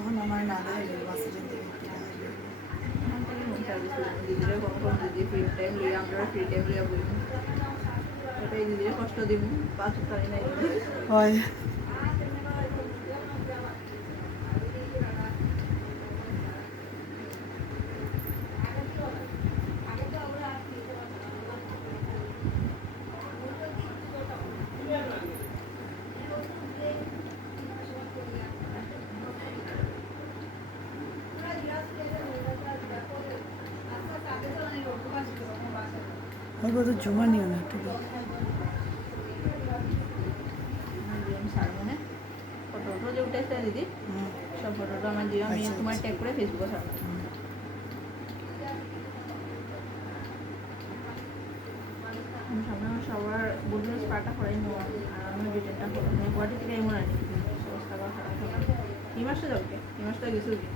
তখন আমার না দেয় বাসে যেতে দিদিরা কখন দিদি ফ্রি টাইম লিয়ে আমরা ফ্রি টাইম লিয়ে বলি এটাই দিদিরা কষ্ট দিব পাঁচ পারি নাই হয়। ওই কত জমা নিও না একটু সারমনে ফটো যে উঠেছে দিদি সব ফটোটা আমার দিয়ে আমি তোমার ট্যাগ করে ফেসবুকে ছাড়বো সামনে আমার সবার বুধবার স্পাটা করাই নেওয়া আর আমি রিটার্নটা করবো গুয়াহাটি থেকে এমন আনি অবস্থা খারাপ এই মাসটা যাও কে এই মাসটা গেছো কি